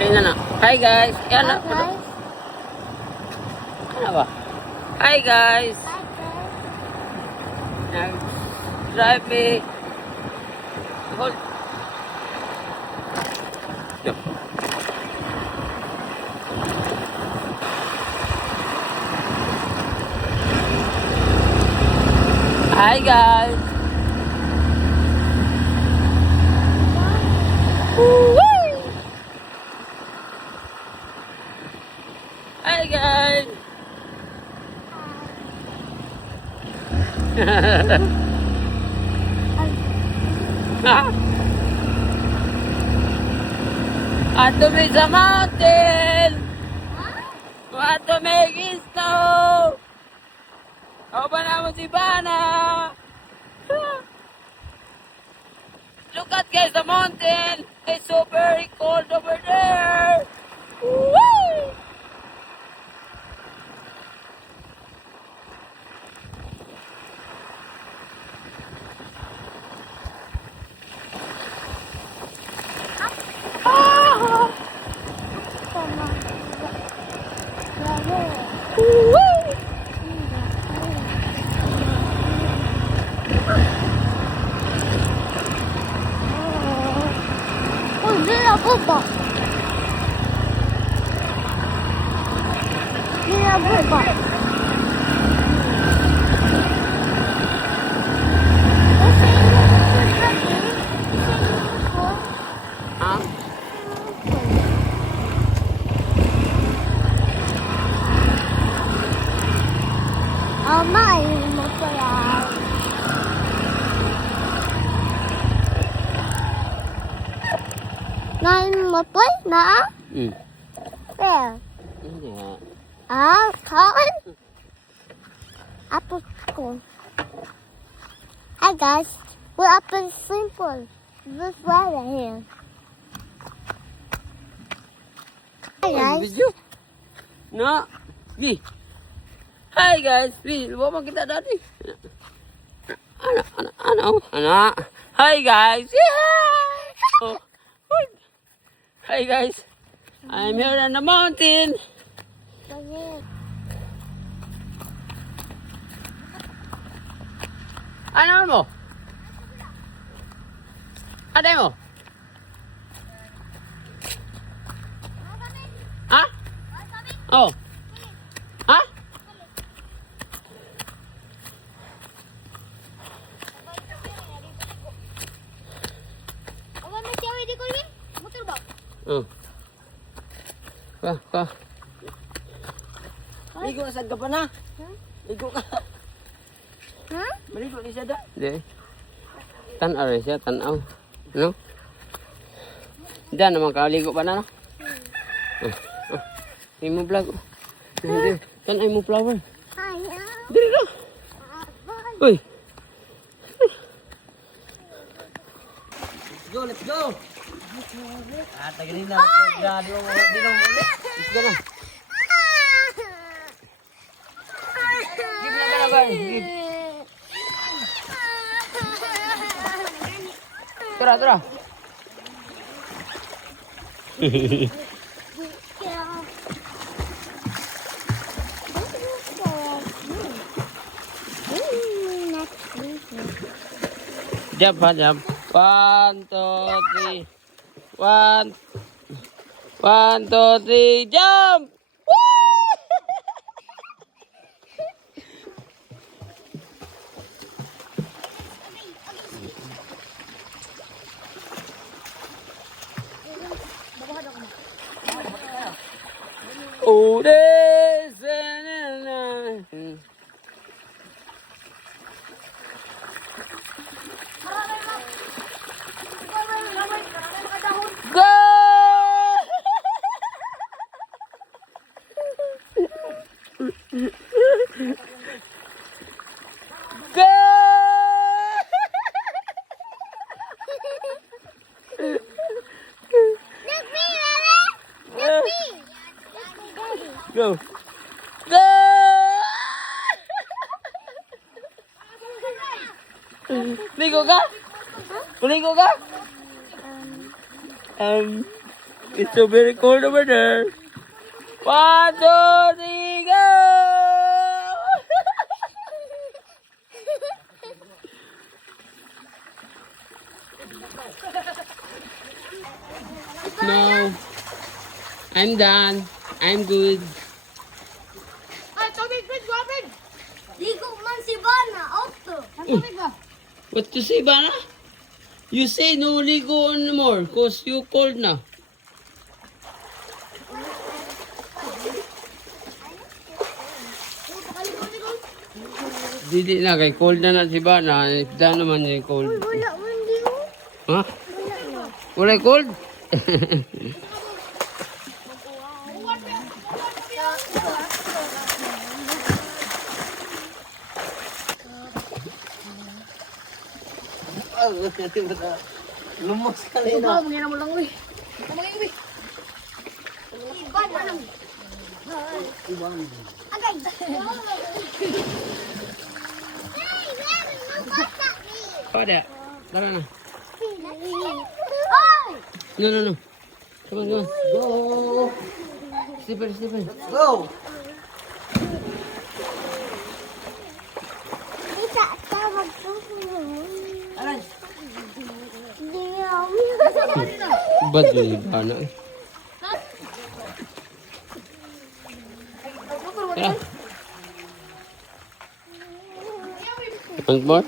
Tingnan na. Hi guys. Yan na. Hi guys. Ano ba? Hi guys. Drive me. Hold. Yo. Hi guys. Woo-wee. Hi guys. Ato may sa mountain. Ato may snow. Ako ba naman si Bana? Look at guys, the mountain. It's so very cold over there. Woo! Opa. Mira, opa. Huh? Ama, mo pa yan. Nain mo po na? Where? Yeah. Car? Apple school. Hi guys, we're up in simple. This weather here. Hi guys. Video? No. Gi. Hi guys. Gi, lupa kita tadi. Anak. Hi guys. Yeah. Oh. Hi guys. I'm here on the mountain. Ano mo? Ada mo? Ha? Oh. Ha? Oh. Ka. Ligo sa ka pa na. Ligo ka. Ha? Maligo di siya da. Di. Tanaw rin siya, tanaw. Ano? Diyan naman kaligo pa na, no? Hindi mo vlog. Tanay mo flower. Dili na. Uy. Let's go. Tagarin na. Grabe mo. Let's go na. Give na ka na ba? Give. Tara. Jump. 1, 2, 3. 1, 2, 3, jump! Oh, this go! Go! Go! Go! Ligo ka? Ligo ka? It's so very cold over there. 1, 2, 3, go! No, I'm done. I'm good. Ay, tubig, Fred, Robin! Ligo man si Bana, auto. Ang tubig ba? What to say, Bana? You say no ligo on more cause you cold na. Dili na kay cold na si Bana. Da naman yung cold. Wala man ligo. Ha? Wala cold? Lumos ka rin na. Iban na lang. Agay. Hey, Larry, you got that me. Pada. Tara na. Ay! No. Come on, come on. Go! Slipper. Go! Bisa, tawag ko. Aray! Bad yun yung Bana eh. Tara. Ang more?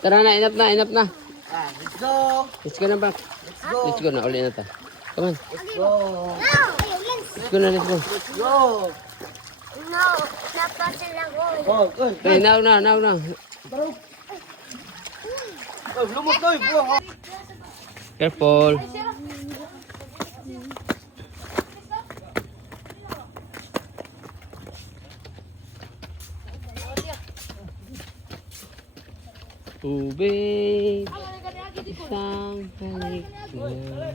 Tara na, enough na. Let's go! Let's go na, Bak. Let's go na, uli na ta. Come on, Let's go! let's go na. Let's go! No, dapat sila go. Oh, good. Okay, now. Oh, lumos na yung buwan. Careful. Tubig. Isang halik na.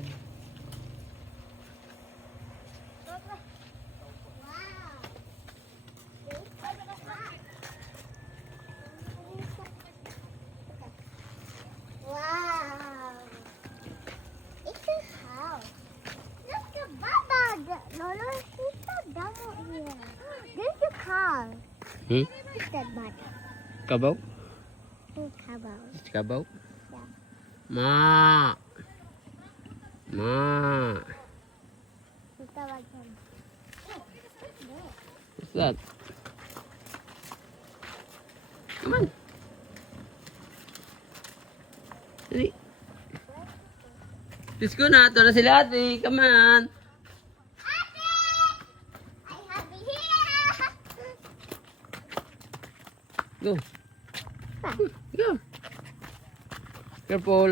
Wow. It's a house. Look at Baba. No, he's so dumb here. There's a car. Hmm? What's that, Baba? Kabaw? Who's Kabaw? Kabaw? Yeah. Ma. Who's tawag yan? What's that? Come on. Dali. Let's go na. Ito na sila ate. Come on. Ate! I have it here! Go. Go. Careful.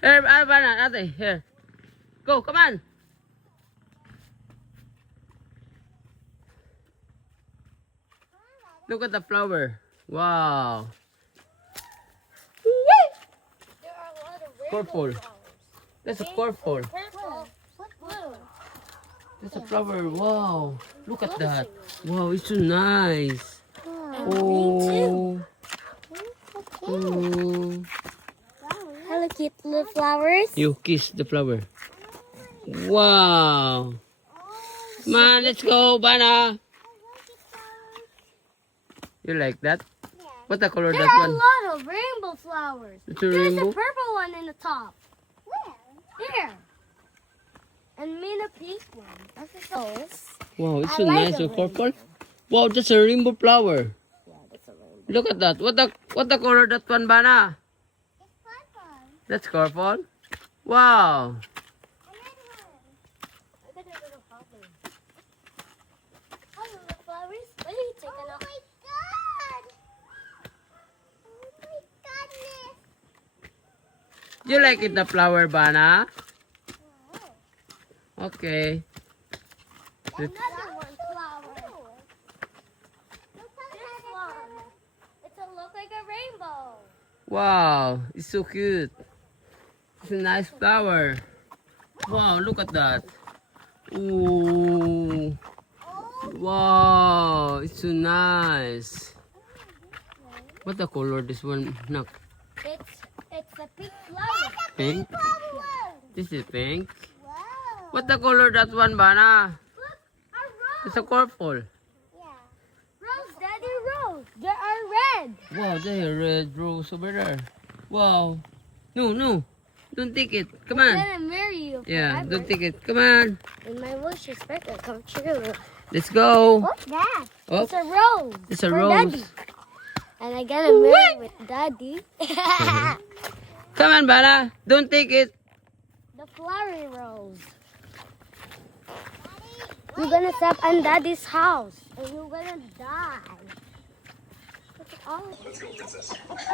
Here, Bana, ate. Here. Go, come on. Look at the flower. Wow. There are a lot of Purple. That's a purple. purple. What blue? That's a flower. Wow. Look at that. Wow, it's so nice. Wow. Oh. Hello, cute little flowers. You kiss the flower. Wow. Come on, let's go, Bana. You like that? What the color There that are a one? lot of rainbow flowers. It's a There's rainbow. a purple one in the top. Where? There. And me the pink one. That's a those. Wow, it's I so like nice. the So purple. Wow, that's a rainbow flower. Yeah, that's a rainbow. Look at that. What the color that one, Bana? It's purple. That's purple. Wow. Look at the little flower. Oh, the flowers. Let me take a look. Oh my god! Oh my goodness! Do you like it, the flower, Bana? Okay. Another one flower. Look at this one. It's a look like a rainbow. Wow, it's so cute. It's a nice flower. Wow, look at that. Ooh. Wow, it's so nice. What the color this one? Nak? It's a pink flower. Pink? Flower. This is pink. Wow. What the color that one, Bana? Look, a rose. It's a purple. Yeah. Rose, Daddy, rose. They are red. Wow, there are red rose over there. Wow. No, no. Don't take it. Come I'm on. gonna marry you Yeah, forever. don't take it. Come on. And my wish is better come true. Let's go. What's that? Oh, It's a rose. it's a for rose. Daddy. And I gotta marry with Daddy. Come on, Bana. Don't take it. The flowery rose. You're gonna step on Daddy's house and you're gonna die. Look at all of Let's go, princess. Guys,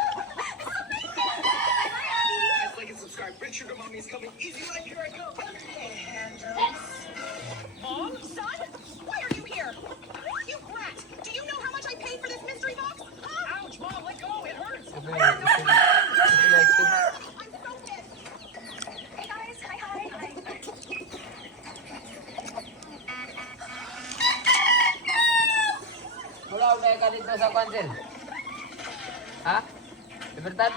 like and subscribe. Rich Sugar Mommy is coming. Easy life, here I go. Mom? Son? Why are you here? You brat! Do you know how much I paid for this mystery box? Huh? Ouch, Mom, let go. It hurts. I'm so pissed. Hey, guys. Hi. Wala udah ka dito sa cancel. Ha? Libertad?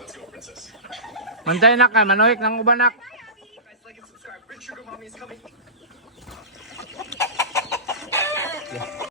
Let's go, princess. Mantay na ka, manuhik ng ubanak. Guys, like and subscribe. Rich Sugar Mommy is coming.